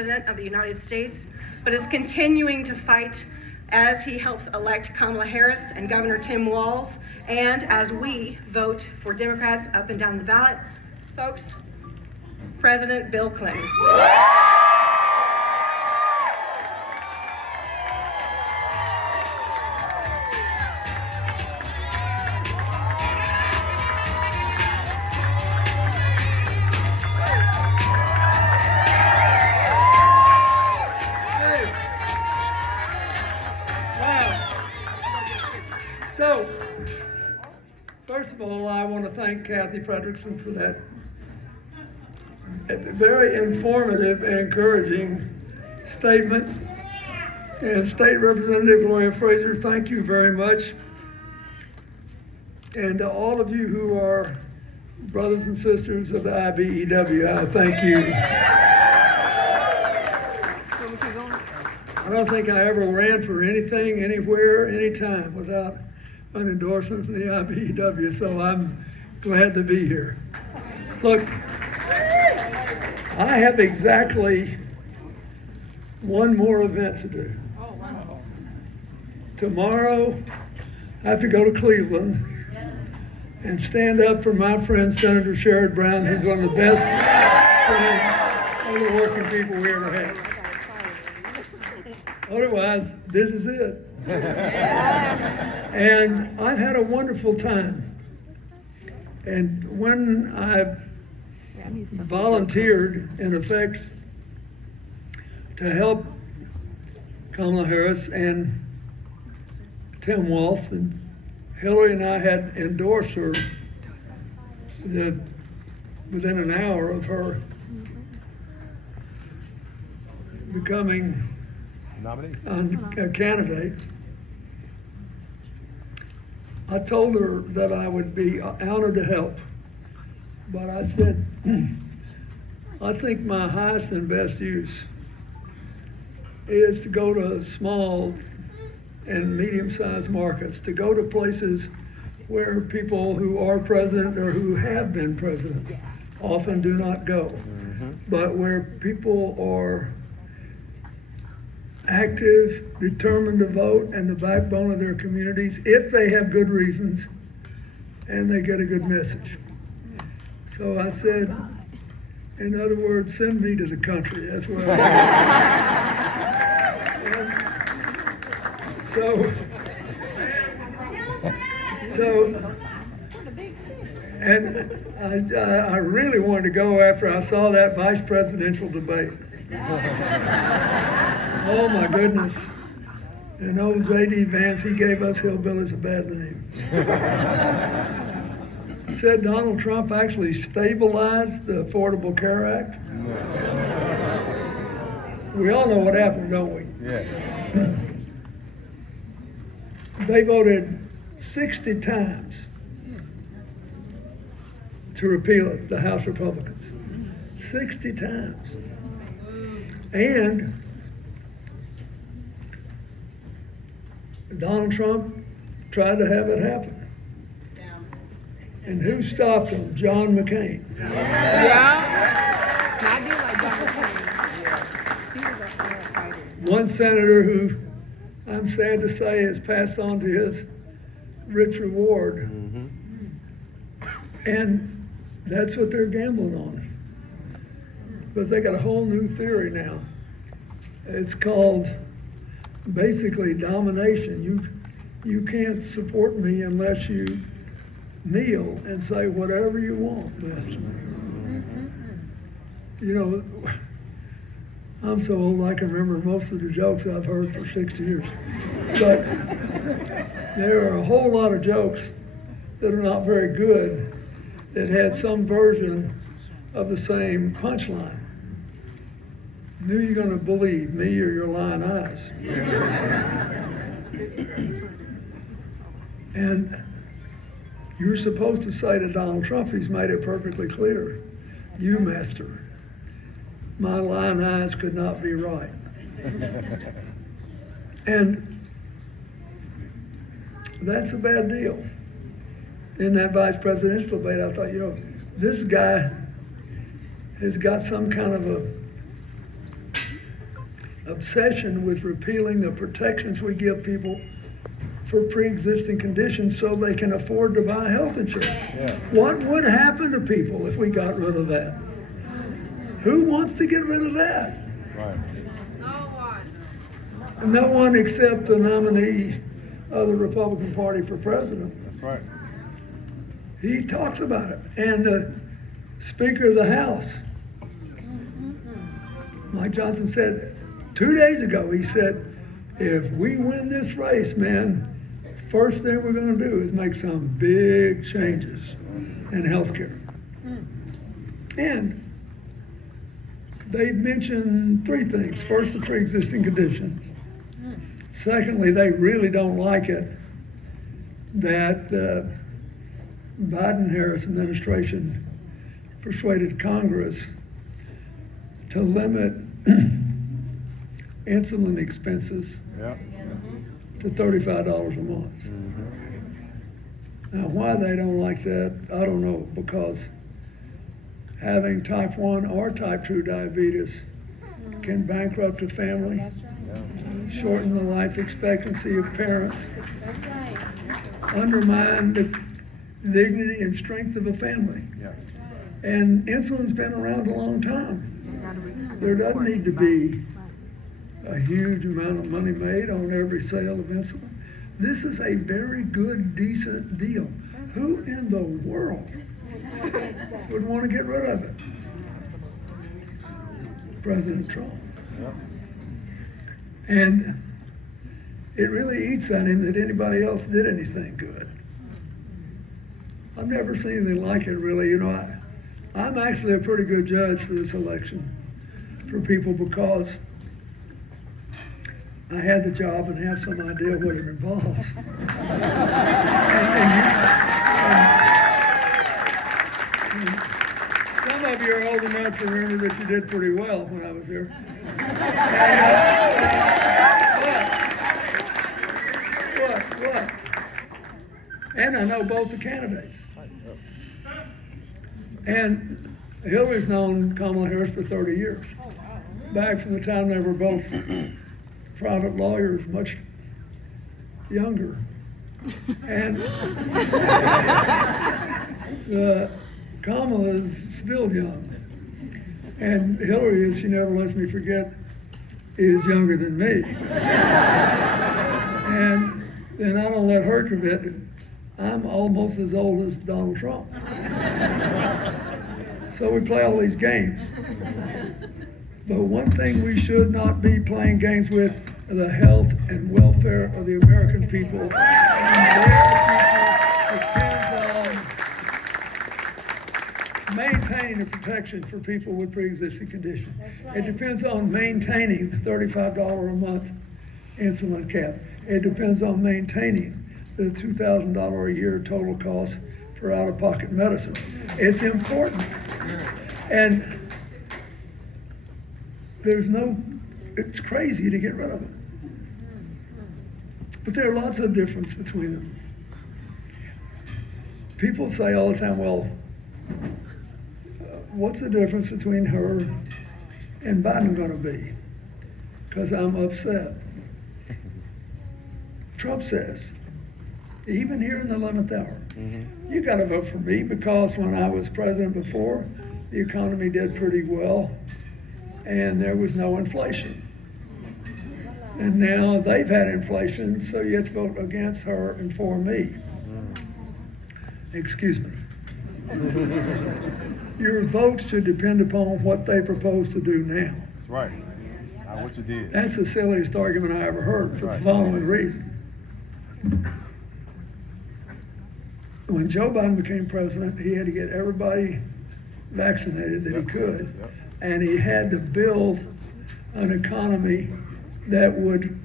President of the United States, but is continuing to fight as he helps elect Kamala Harris and Governor Tim Walz, and as we vote for Democrats up and down the ballot. Folks, President Bill Clinton. So, first of all, I want to thank Kathy Frederickson for that very informative and encouraging statement. And State Representative Gloria Fraser, thank you very much. And to all of you who are brothers and sisters of the IBEW, I thank you. I don't think I ever ran for anything, anywhere, anytime without an endorsement from the IBEW, so I'm glad to be here. Look, I have exactly one more event to do. Tomorrow, I have to go to Cleveland and stand up for my friend Senator Sherrod Brown, who's one of the best friends of the working people we ever had. Otherwise, this is it. And I've had a wonderful time. And when I volunteered, in effect, to help Kamala Harris and Tim Waltz, and Hillary and I had endorsed her within an hour of her becoming a candidate. I told her that I would be honored to help, but I said, I think my highest and best use is to go to small and medium-sized markets, to go to places where people who are president or who have been president often do not go, but where people are active, determined to vote, and the backbone of their communities, if they have good reasons and they get a good message. So I said, in other words, send me to the country. That's where I I really wanted to go after I saw that vice presidential debate. Oh my goodness. And old J.D. Vance, he gave us hillbillies a bad name. He said Donald Trump actually stabilized the Affordable Care Act. We all know what happened, don't we? Yeah. They voted 60 times to repeal it, the House Republicans. 60 times. And Donald Trump tried to have it happen. And who stopped him? John McCain. Yeah. I do like John McCain. He was a fighter. One senator who, I'm sad to say, has passed on to his rich reward. And that's what they're gambling on. Because they got a whole new theory now. It's called basically domination. You can't support me unless you kneel and say whatever you want, master. You know, I'm so old I can remember most of the jokes I've heard for 60 years. But there are a whole lot of jokes that are not very good that had some version of the same punchline. Knew you're going to believe me or your lying eyes. And you're supposed to say to Donald Trump, he's made it perfectly clear, you, master, my lying eyes could not be right. And that's a bad deal. In that vice presidential debate, I thought, you know, this guy has got some kind of a obsession with repealing the protections we give people for pre-existing conditions so they can afford to buy health insurance. Yeah. What would happen to people if we got rid of that? Who wants to get rid of that? Right. No one except the nominee of the Republican Party for president. That's right. He talks about it. And the Speaker of the House, Mike Johnson, said 2 days ago, he said, if we win this race, man, first thing we're going to do is make some big changes in health care. And they mentioned three things. First, the pre-existing conditions. Secondly, they really don't like it that Biden-Harris administration persuaded Congress to limit insulin expenses Yeah. to $35 a month. Now, why they don't like that, I don't know, because having type 1 or type 2 diabetes can bankrupt a family, shorten the life expectancy of parents, undermine the dignity and strength of a family. Yeah. And insulin's been around a long time. There doesn't need to be a huge amount of money made on every sale of insulin. This is a very good, decent deal. Who in the world would want to get rid of it? President Trump. Yeah. And it really eats at him that anybody else did anything good. I've never seen anything like it, really. You know, I'm actually a pretty good judge for this election for people because I had the job and have some idea what it involves. And some of you are old enough to remember that you did pretty well when I was here. What? And I know both the candidates. And Hillary's known Kamala Harris for 30 years. Back from the time they were both private lawyers, much younger. And Kamala is still young. And Hillary, if she never lets me forget, is younger than me. And then I don't let her commit. I'm almost as old as Donald Trump. So we play all these games. But one thing we should not be playing games with are the health and welfare of the American people. And their future depends on maintaining the protection for people with pre-existing conditions. It depends on maintaining the $35 a month insulin cap. It depends on maintaining the $2,000 a year total cost for out-of-pocket medicine. It's important. And it's crazy to get rid of it. But there are lots of difference between them. People say all the time, well, what's the difference between her and Biden gonna be? Because I'm upset. Trump says, even here in the 11th hour, you gotta vote for me because when I was president before, the economy did pretty well and there was no inflation. And now they've had inflation, so you have to vote against her and for me. Excuse me. Your votes should depend upon what they propose to do now. That's right. Not what you did. That's the silliest argument I ever heard for the following reason. When Joe Biden became president, he had to get everybody vaccinated that he could, and he had to build an economy that would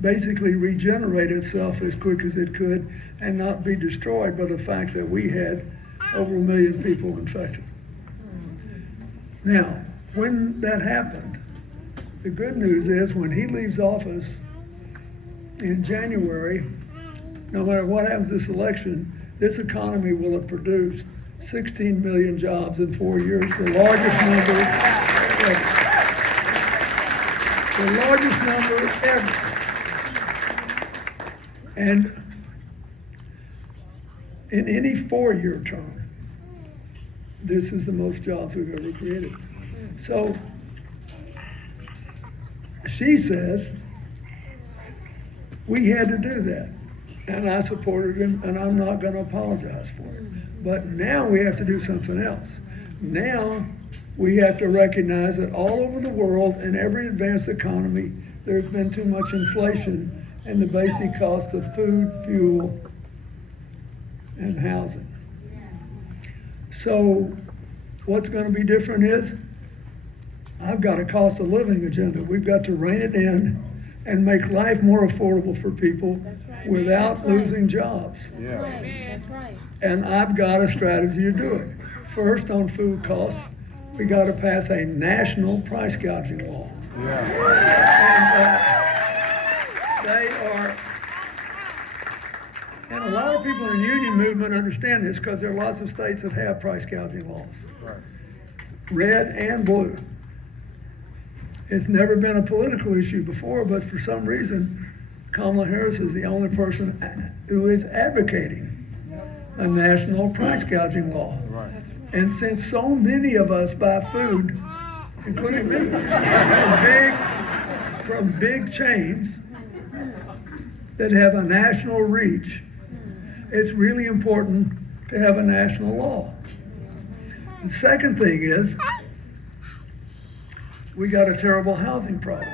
basically regenerate itself as quick as it could and not be destroyed by the fact that we had over 1 million people infected. Now, when that happened, the good news is when he leaves office in January, no matter what happens this election, this economy will have produced 16 million jobs in 4 years, the largest number the largest number ever. And in any 4-year term, this is the most jobs we've ever created. So she says we had to do that. And I supported him, and I'm not going to apologize for it. But now we have to do something else. Now we have to recognize that all over the world, in every advanced economy, there's been too much inflation in the basic cost of food, fuel, and housing. So what's going to be different is I've got a cost of living agenda. We've got to rein it in and make life more affordable for people without losing jobs. Yeah. That's right. And I've got a strategy to do it. First, on food costs, we got to pass a national price gouging law. Yeah. And they are, and a lot of people in the union movement understand this because there are lots of states that have price gouging laws, Right. red and blue. It's never been a political issue before, but for some reason, Kamala Harris is the only person who is advocating a national price gouging law. Right. And since so many of us buy food, including me, from big chains that have a national reach, it's really important to have a national law. The second thing is, we got a terrible housing problem.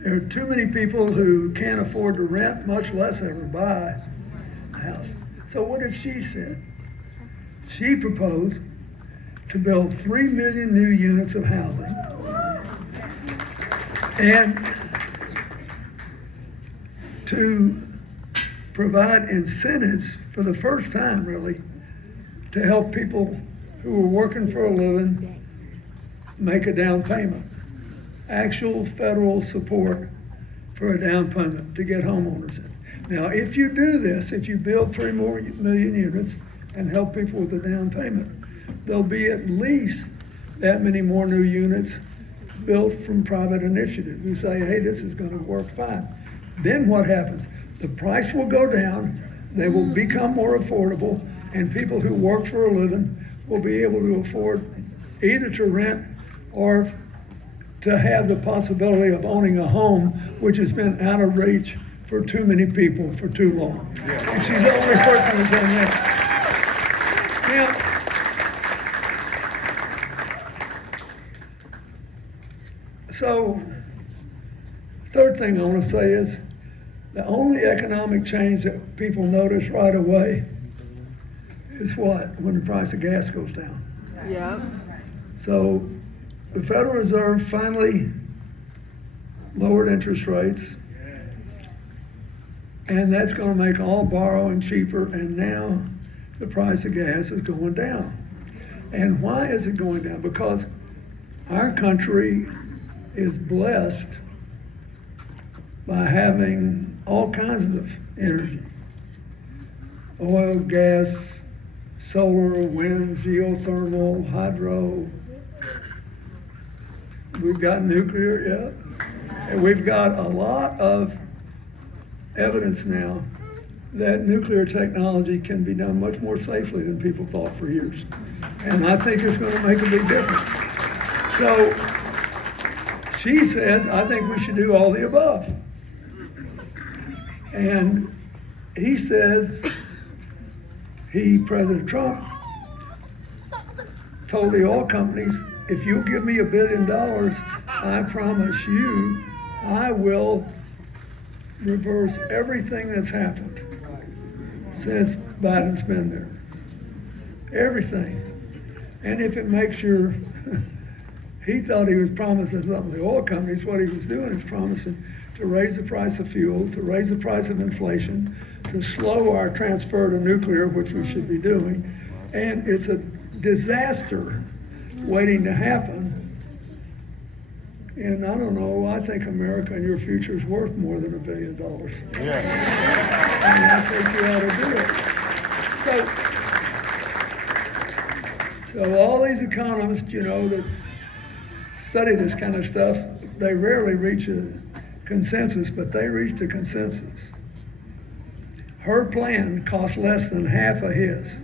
There are too many people who can't afford to rent, much less ever buy a house. So what if she said? She proposed to build 3 million new units of housing and to provide incentives for the first time, really, to help people who are working for a living make a down payment. Actual federal support for a down payment to get homeowners in. Now, if you do this, if you build 3 more million units and help people with a down payment, there'll be at least that many more new units built from private initiative who say, hey, this is going to work fine. Then what happens? The price will go down, they will become more affordable, and people who work for a living will be able to afford either to rent or to have the possibility of owning a home, which has been out of reach for too many people for too long. And she's the only person who's done that. Now, so, third thing I want to say is, the only economic change that people notice right away is what? When the price of gas goes down. Yep. So the Federal Reserve finally lowered interest rates, and that's going to make all borrowing cheaper, and now the price of gas is going down. And why is it going down? Because our country is blessed by having all kinds of energy. Oil, gas, solar, wind, geothermal, hydro. We've got nuclear, yeah. And we've got a lot of evidence now that nuclear technology can be done much more safely than people thought for years. And I think it's going to make a big difference. So she says, I think we should do all the above. And he says, President Trump, told the oil companies, if you'll give me $1 billion, I promise you, I will reverse everything that's happened since Biden's been there. Everything. And if it makes your, he thought he was promising something to the oil companies. What he was doing is promising to raise the price of fuel, to raise the price of inflation, to slow our transfer to nuclear, which we should be doing. And it's a disaster waiting to happen. And I don't know, I think America and your future is worth more than $1 billion. Yeah. And I think you ought to do it. So all these economists, you know, that study this kind of stuff, they rarely reach a consensus, but they reached a consensus. Her plan costs less than half of his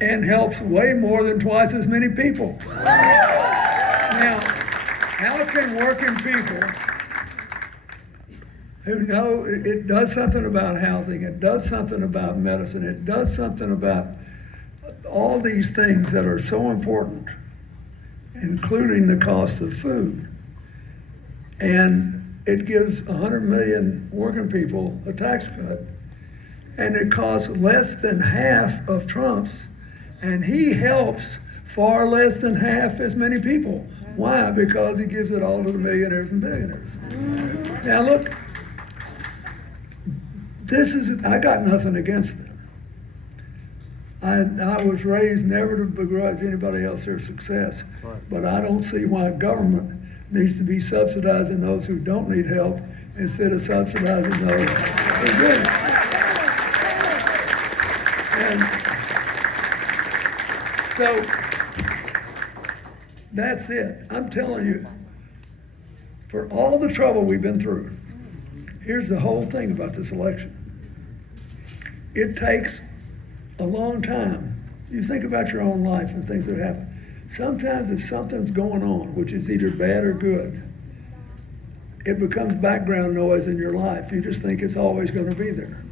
and helps way more than twice as many people. Now, how can working people who know it does something about housing, it does something about medicine, it does something about all these things that are so important, including the cost of food, and it gives 100 million working people a tax cut, and it costs less than half of Trump's, and he helps far less than half as many people. Why? Because he gives it all to the millionaires and billionaires. Now look, I got nothing against them. I was raised never to begrudge anybody else their success, but I don't see why government needs to be subsidizing those who don't need help instead of subsidizing those who do. And so that's it. I'm telling you, for all the trouble we've been through, here's the whole thing about this election. It takes a long time. You think about your own life and things that happen. Sometimes if something's going on, which is either bad or good, it becomes background noise in your life. You just think it's always going to be there.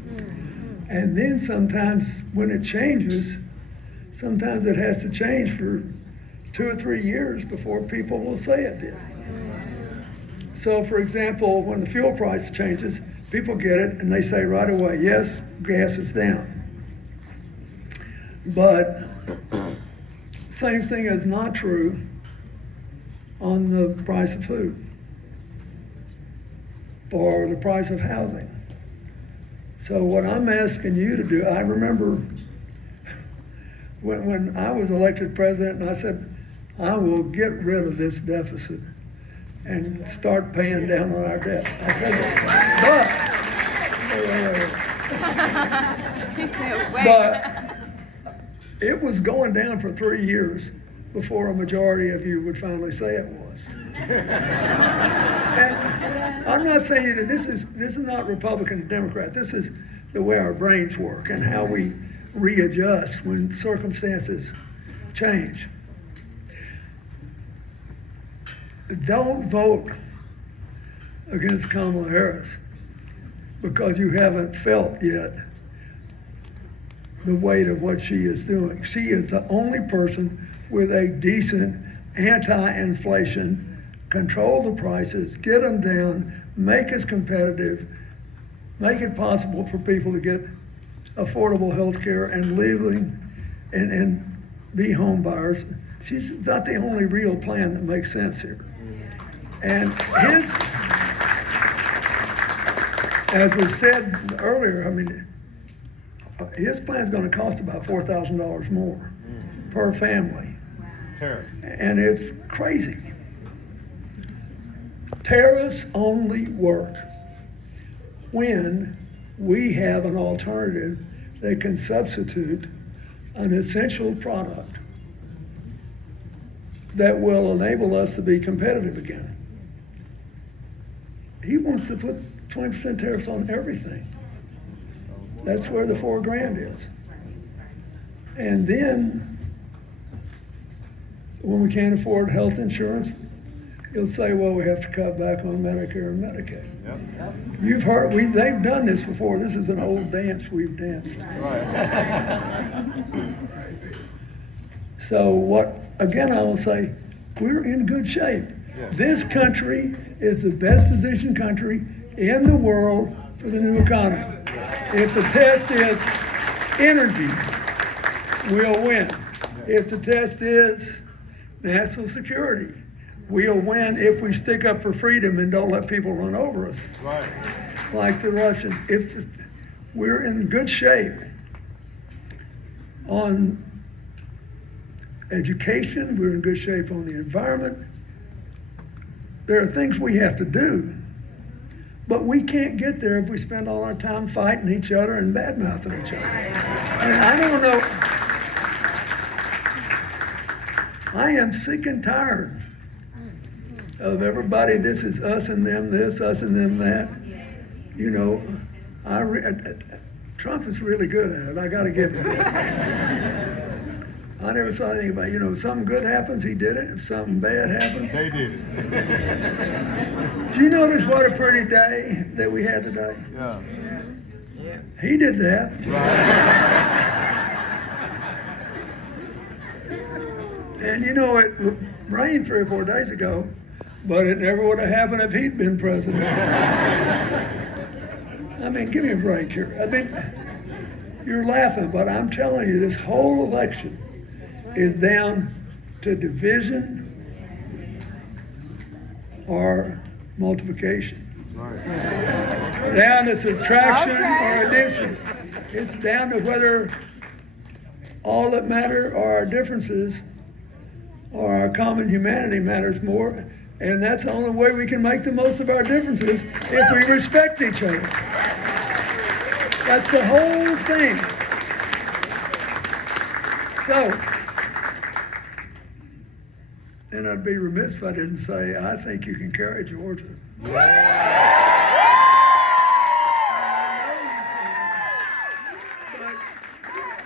And then sometimes when it changes, sometimes it has to change for 2 or 3 years before people will say it did. So for example, when the fuel price changes, people get it and they say right away, yes, gas is down. But same thing is not true on the price of food or the price of housing. So what I'm asking you to do, I remember when I was elected president and I said, I will get rid of this deficit and start paying down on our debt. I said that. He said, wait. But it was going down for 3 years before a majority of you would finally say it was. And I'm not saying that this is not Republican and Democrat. This is the way our brains work and how we readjust when circumstances change. Don't vote against Kamala Harris because you haven't felt yet the weight of what she is doing. She is the only person with a decent anti-inflation, control the prices, get them down, make us competitive, make it possible for people to get affordable health care and living and be home buyers. She's not the only real plan that makes sense here. And as was said earlier, I mean, his plan is going to cost about $4,000 more per family. Tariffs. And it's crazy. Tariffs only work when we have an alternative that can substitute an essential product that will enable us to be competitive again. He wants to put 20% tariffs on everything. That's where the $4,000 is. And then, when we can't afford health insurance, he'll say, well, we have to cut back on Medicare and Medicaid. Yep. You've heard, they've done this before. This is an old dance we've danced. Right. So again, I will say, we're in good shape. Yes. This country is the best positioned country in the world for the new economy. If the test is energy, we'll win. If the test is national security, we'll win if we stick up for freedom and don't let people run over us. Right. Like the Russians. We're in good shape on education, we're in good shape on the environment. There are things we have to do, but we can't get there if we spend all our time fighting each other and bad-mouthing each other. And I don't know, I am sick and tired of everybody, this is us and them this, us and them that. You know, Trump is really good at it. I got to give him that. I never saw anything about, you know, something good happens, he did it. If something bad happens. They did it. Do you notice what a pretty day that we had today? Yeah. He did that. And you know, it rained 3 or 4 days ago, but it never would have happened if he'd been president. I mean, give me a break here. I mean, you're laughing, but I'm telling you, this whole election is down to division or multiplication. Right. Down to subtraction or addition. It's down to whether all that matter are our differences or our common humanity matters more. And that's the only way we can make the most of our differences if we respect each other. That's the whole thing. So, and I'd be remiss if I didn't say, I think you can carry Georgia. But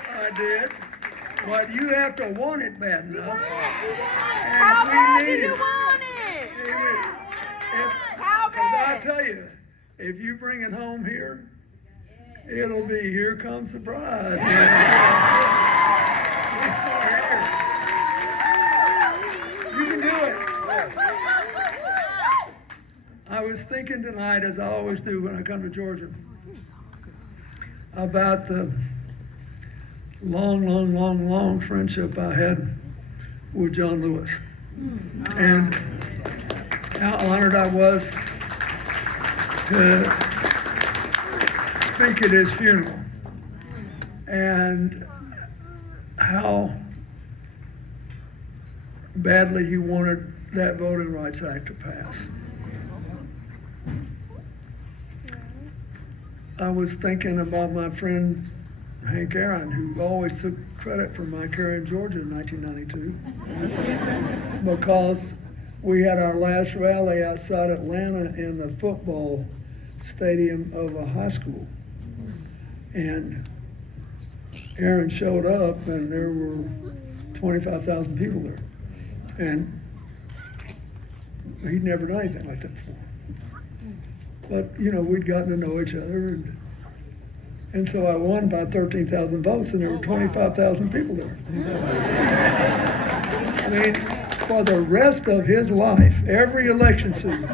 I did. But you have to want it bad enough. How bad do need you it. want it? How Because I bad? tell you, if you bring it home here, it'll be here comes the bride. You can do it. I was thinking tonight, as I always do when I come to Georgia, about the long friendship I had with John Lewis. And how honored I was to speak at his funeral. And how badly he wanted that Voting Rights Act to pass. I was thinking about my friend Hank Aaron, who always took credit for my carrying Georgia in 1992, because we had our last rally outside Atlanta in the football stadium of a high school. And Aaron showed up and there were 25,000 people there. And he'd never done anything like that before. But, you know, we'd gotten to know each other. And so I won by 13,000 votes and there were 25,000 people there. I mean, for the rest of his life, every election season,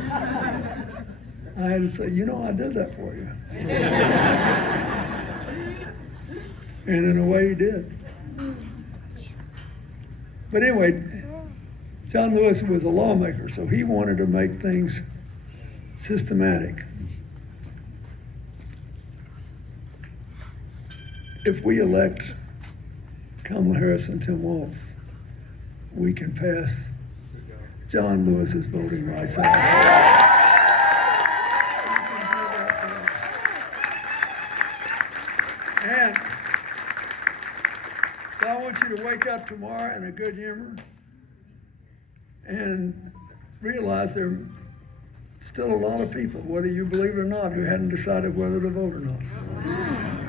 I had to say, you know, I did that for you. And in a way he did. But anyway, John Lewis was a lawmaker, so he wanted to make things systematic. If we elect Kamala Harris and Tim Waltz, we can pass John Lewis's Voting Rights Act. And so I want you to wake up tomorrow in a good humor and realize there are still a lot of people, whether you believe it or not, who hadn't decided whether to vote or not.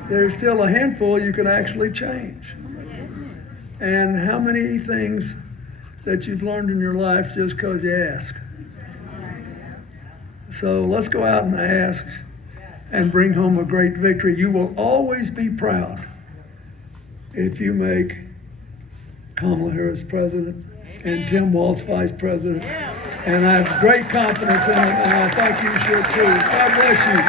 There's still a handful you can actually change. And how many things that you've learned in your life just because you ask. So let's go out and ask and bring home a great victory. You will always be proud if you make Kamala Harris president and Tim Waltz vice president. And I have great confidence in him, and I think you should too. God bless you.